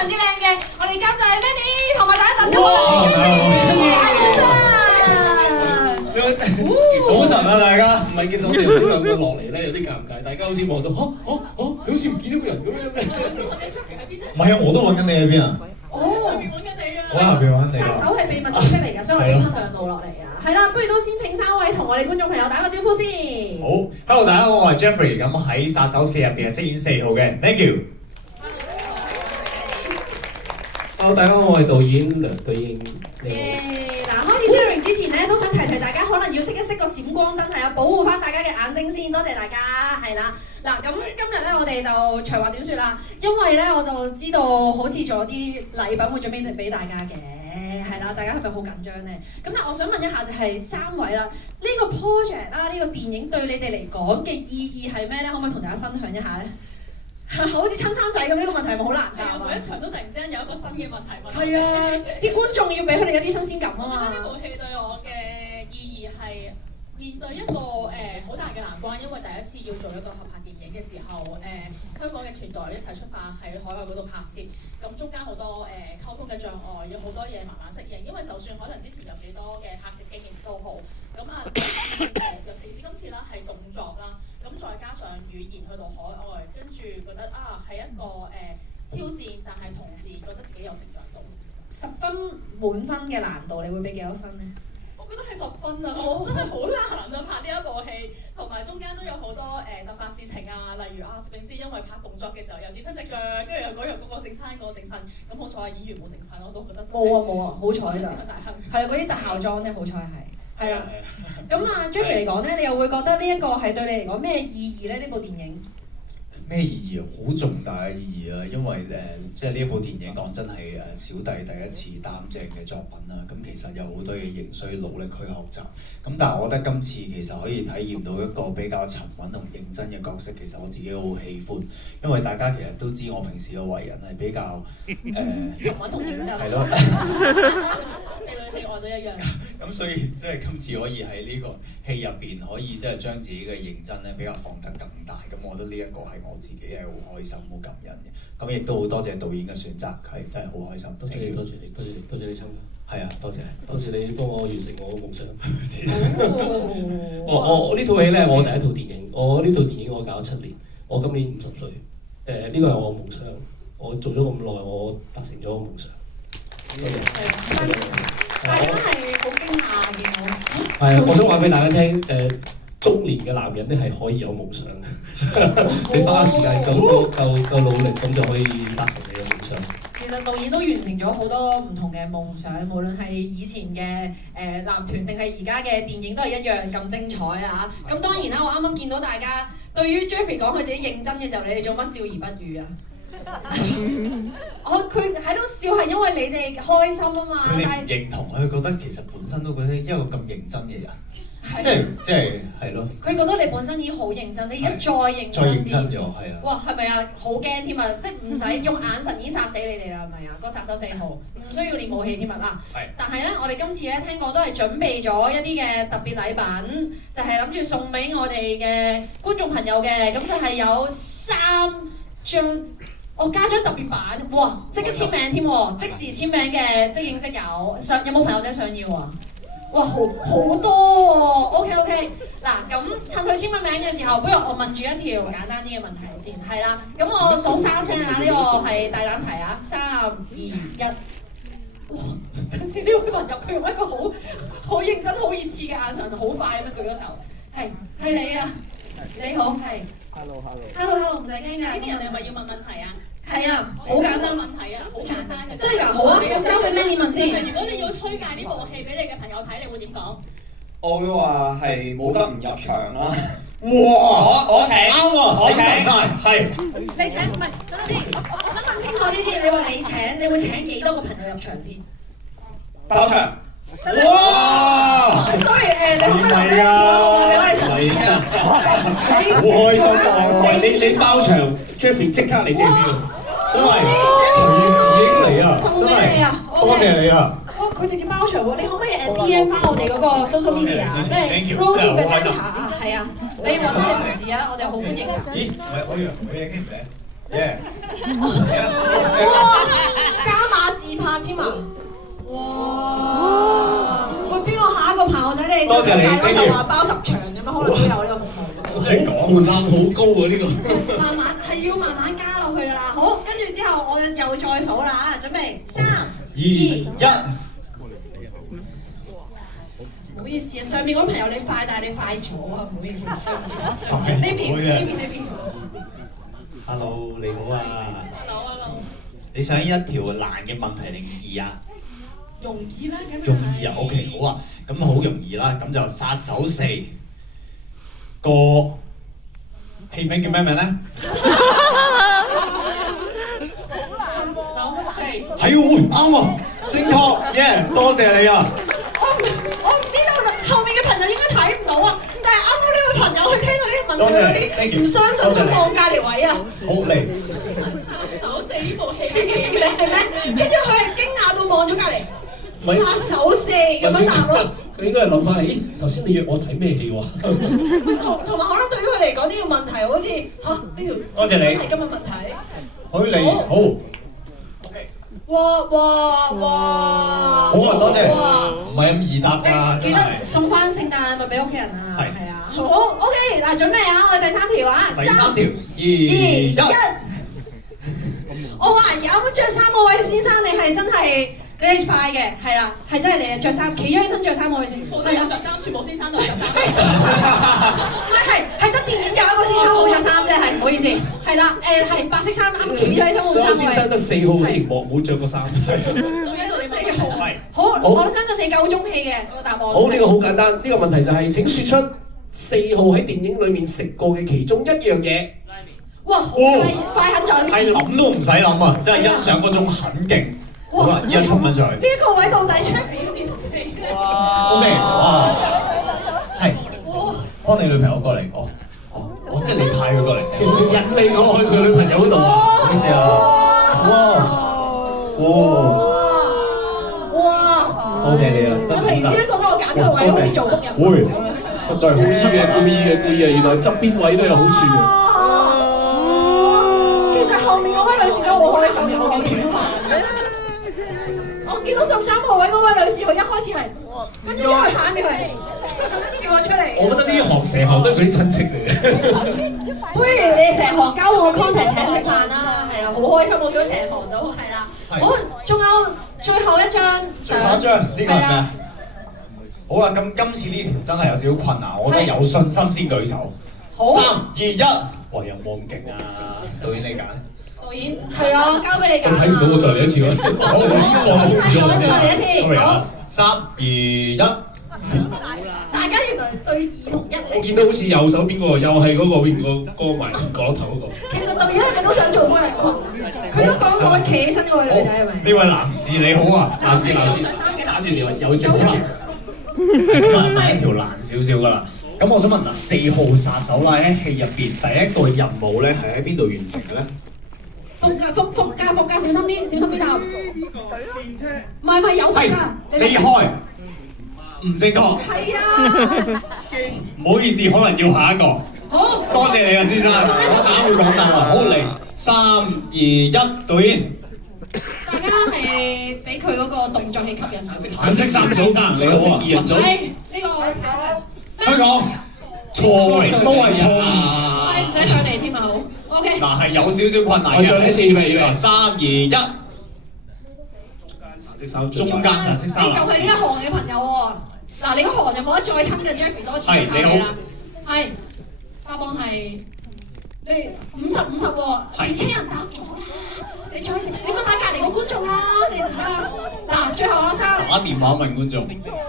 常之靚嘅我哋監製 Manny 同埋大家等咗好耐，早晨啊，大家。唔係，其實我哋頭先兩個落嚟咧有啲尷尬，大家好似望到佢好似唔見到個人咁樣。唔係啊，我都揾緊你喺邊啊！上面揾緊你啊！我喺下邊揾緊你。殺手係秘密組織嚟㗎，所以我哋分兩路落嚟啊。係啦，不如都先請3位同我哋觀眾朋友打個招呼先。好 ，Hello 大家好，我係 Jeffrey，咁喺殺手4入邊係飾演4號嘅 ，Thank you。Hello， 大家好，我係導演梁對應。嗱，開始 sharing 之前咧，都想提大家，可能要熄一熄個閃光燈，係啊，保護翻大家嘅眼睛先。多謝大家，係啦。嗱，咁今日咧，我哋就長話短説啦，因為咧，我就知道好似仲有啲禮品會準備俾大家嘅，係啦，大家係咪好緊張咧？咁但係我想問一下，就係3位啦，呢個 project 啦，呢個電影對你哋嚟講嘅意義係咩咧？可唔可以同大家分享一下咧？好似親生仔咁，呢個問題係咪好難答啊？每一場都突然之間有一個新嘅問題問。係啊，啲觀眾要俾佢哋一啲新鮮感啊嘛。我覺得呢部戲對我嘅意義係面對一個好大嘅難關，因為第一次要做一個合拍電影嘅時候，香港嘅團隊一齊出發喺海外嗰度拍攝，咁中間好多溝通嘅障礙，有好多嘢慢慢適應，因為就算可能之前有幾多嘅拍攝經驗都好，咁尤其是今次啦係動作啦。咁再加上語言去到海外，跟住覺得係一個挑戰，但係同時覺得自己有成長到。10分滿分嘅難度，你會俾幾多分呢？我覺得係10分啊！我真係好難啊拍呢一部戲，同埋中間都有好多突發事情啊，例如攝影師因為拍動作嘅時候又跌親隻腳，跟住又嗰樣嗰個整親嗰個整親，咁好彩演員冇整親，我都覺得冇啊，好彩咋。係啦，嗰啲特效妝咧，好彩係。係啦，咁Jeffrey 嚟講咧，你又會覺得呢一個係對你嚟講咩意義咧？呢部電影咩意義啊？好重大嘅意義啊！因為即係呢一部電影講真係小弟第一次擔正嘅作品啦。咁其實有好多嘢仍需努力去學習。咁但係我覺得今次其實可以體驗到一個比較沉穩同認真嘅角色，其實我自己好喜歡。因為大家其實都知我平時嘅為人係比較沉穩同認真。係咯。戲裏戲外都一樣。咁所以即係今次可以喺呢個戲入邊可以即係將自己嘅認真咧比較放得更大。咁我覺得呢一個係我自己係好開心、好感恩嘅。咁亦都好多謝導演嘅選擇，係真係好開心。多謝你，多謝你，多謝你，多謝你參加。係啊，多謝。多謝你幫我完成我嘅夢想。我呢套戲咧，我第一套電影，我呢套電影我搞咗7年，我今年50歲。呢個係我夢想，我做咗咁耐，我達成咗我夢想。多謝。大家係好驚訝見我。係啊，我想話俾大家聽，中年嘅男人咧係可以有夢想嘅，你花時間夠努力，咁就可以達成你嘅夢想。其實導演都完成咗好多唔同嘅夢想，無論係以前嘅男團定係而家嘅電影都係一樣咁精彩啊！咁當然啦，我啱啱見到大家對於 Jeffrey 講佢自己認真嘅時候，你哋做乜笑而不語啊？佢喺度笑係因為你哋開心啊嘛。佢哋唔認同，佢覺得其實本身都覺得一個咁認真嘅人，即係咯。佢覺得你本身已經好認真，你而家再認真啲。再認真咗，係啊。哇，係咪啊？好驚添啊！即係唔使用眼神已經殺死你哋啦，係咪啊？個殺手4號唔需要練武器添啊！嗱，但係咧，我哋今次咧聽講都係準備咗一啲嘅特別禮品，就係諗住送俾我哋嘅觀眾朋友嘅，咁就係有3張。我加張特別版，哇！即刻簽名添喎，即時簽名嘅即影即有。有冇朋友仔想要啊？哇，好多喎。OK， 嗱，咁趁佢簽咗名嘅時候，不如我問住一條簡單啲嘅問題先，係啦。咁我數3聽下，呢個係大膽題啊！3、2、1。哇！呢位朋友佢用一個好認真、好熱切嘅眼神，好快咁樣舉咗手。係你啊！你好，係。Hello， 唔使驚㗎。呢啲人哋係咪要問問題啊？係啊，好簡單問題啊，好簡單嘅。真係㗎，好啊，咁交俾 Manny 問先。如果你要推介呢部戲俾你嘅朋友睇，你會點講？我會話係冇得唔入場啦。哇！我請，啱喎，我請，係。你請唔係？等陣先，我想問清楚啲先。你話你請，你會請幾多個朋友入場先？包場。哇 ！sorry， 你可唔可以留低電話號碼俾我哋同事啊？好開心啊！你包場 ，Jeffrey 即刻嚟借票，真係隨時應嚟啊！送俾你啊！多謝你啊！哇！佢直接包場喎，你可唔可以DM 翻我哋嗰個 social media，即係 Road to Vedanta 啊？係啊，你揾翻你同事啊，我哋好歡迎㗎。咦？唔係，我以為佢影啲名。耶！哇！多謝你大哥 thank you 就話包10場咁樣，可能都有呢個服務。我真係講門檻好高啊！呢個慢慢係要慢慢加落去㗎啦。好，跟住之後我又再數啦嚇，準備3、2、1。唔好意思啊，上面嗰朋友你快，但係你快咗啊，唔好意思。快呢邊咗啊呢邊。 Hello，你好啊。 Hello。你想一條難嘅問題定易啊？容易啦，梗係。容易啊，OK，好啊，咁好容易啦，咁就殺手4個戲名叫咩名咧？係喎，啱喎，正確，yeah，多謝你啊！我唔知道後面嘅朋友應該睇唔到啊，但係啱啱呢位朋友佢聽到呢個問題有啲唔相信，想望隔離位啊！好嚟，殺手4呢部戲係咩？跟住佢係驚訝到望咗隔離，殺手4咁樣答咯。佢應該係諗翻，咦頭先你約我睇咩戲喎？同埋可能對於佢嚟講呢個問題好似嚇呢條多謝你真係今日問題。許你好。哇！好啊，多謝。唔係咁易答㗎，記得送翻聖誕禮物俾屋企人啊！係啊，好 OK，嗱準備啊，我哋第3條啊，第3條2、2、1。我懷疑啱啱着衫嗰位先生，你係真係你係快嘅，係啦，係真係你着衫，企咗起身着衫嗰位先。我都有着衫，全部先生都有着衫。唔係得電影有一個先生冇着衫啫，係唔好意思。係啦，係白色衫啱企咗起身冇所有衫先生得4號嘅熒幕冇着過衫。到一度你問號。係。好，我相信你夠中氣嘅個答案。好，呢個好簡單，呢個問題就係請説出4號喺電影裡面食過嘅其中一樣嘢。哇！快很準。係諗都唔使諗啊！真係欣賞嗰種狠勁。好啦，依家衝緊上去。呢一個位到底出邊啲嚟嘅？哇！OK，哇！係。幫你女朋友過嚟，我即係你派佢過嚟。其實引你過去佢女朋友嗰度啊！咩事啊？哇！多謝你啊！我突然之間覺得我揀呢個位好似做福人。會，實在好出嘅，故意嘅，原來側邊位都有好處嘅。其實後面嗰位女士都好開心嘅，我見到。我見到13號位嗰位女士，佢一開始係，跟住佢喊嘅佢，叫我出嚟。我覺得呢行成行都係佢啲親戚嚟嘅。不如你成行交我 contact 請食飯啦，係啦，好開心，我見到成行都係啦。好，仲有最後一張相。最後一張呢個係咩？好啦，咁今次呢條真係有少少困難，我覺得有信心先舉手。好。3、2、1，哇！有冇咁勁啊？導演你揀。導演係啊，交俾你揀啊。我睇唔到，我再嚟一次咯。再嚟一次。好。3、2、1。大家原來對2同1。我見到好似右手邊嗰個又係嗰個邊個過埋角落頭嗰個。其實導演係咪都想做幫人群？佢都講過企起身嗰位女仔係咪？呢位男士你好啊，男士，打住電話有着衫。咁啊，第一條難少少㗎啦。咁我想問嗱，4號殺手啦喺戲入邊第一個任務咧係喺邊度完成嘅咧？副駕，小心啲，小心啲答。唔係有副駕。離開。唔正確。係啊。唔好意思，可能要下一個。好。多謝你啊，先生。我打會講答案。好嚟，3、2、1，導演。大家係俾佢嗰個動作戲吸引。橙色衫先生，你好啊。係呢個。香港錯都係錯誤。唔使上嚟添啊，好。OK。嗱係有少少困難嘅。我再嚟一次，預備。3、2、1。中間橙色衫。你就係呢一行嘅朋友喎。嗱，你嗰行就冇得再親嘅 Jeffrey 多次。係你好。係。答案係你50喎，年青人答咗啦。你再試，你問下隔離個觀眾啦，你嗱最後啦3。打電話問觀眾。2，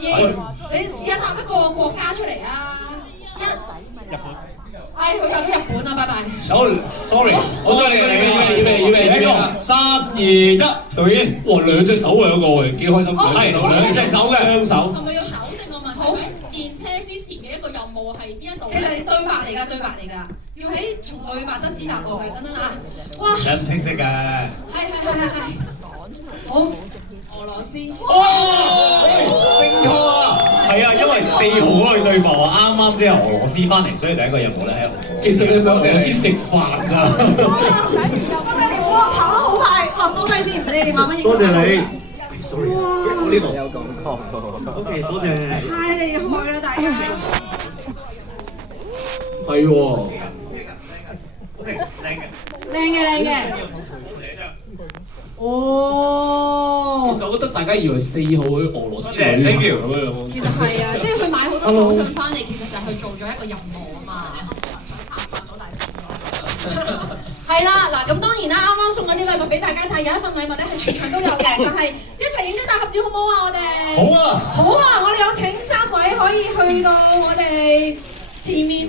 你試下答一個國家出嚟啊。1。日本。佢有啲日本啊，拜拜。好 ，sorry，我再嚟預備3、2、1，導演。哇，2隻手喎有個喎，幾開心。係2隻手嘅。雙手。係咪要考證個問題？喺電車之前嘅一個任務係邊一度？其實你對白嚟㗎，要喺從對白得知答案嘅，等等啊！哇！想唔清晰嘅。係。好，俄羅斯。哇！正確啊！係啊，因為4號嗰句對白話啱啱先由俄羅斯翻嚟，所以第一個任務咧喺俄羅斯。其實你喺俄羅斯食飯咋？我跑得好快，放低先，你哋慢慢應。多謝你。sorry，我呢度有講過。OK， 多謝。太厲害啦，大家！係喎。OK，靚嘅。靚嘅。哦。其實我覺得大家以為4號嗰啲俄羅斯女，thank you 咁樣。其實係啊，即係佢買好多手信翻嚟，其實就係佢做咗一個任務啊嘛。想拍到大錢係啦，嗱咁當然啦，啱啱送嗰啲禮物俾大家睇，有一份禮物咧係全場都有嘅，就係一齊影張大合照好唔好啊？我哋好啊！好啊！我哋有請3位可以去到我哋前面。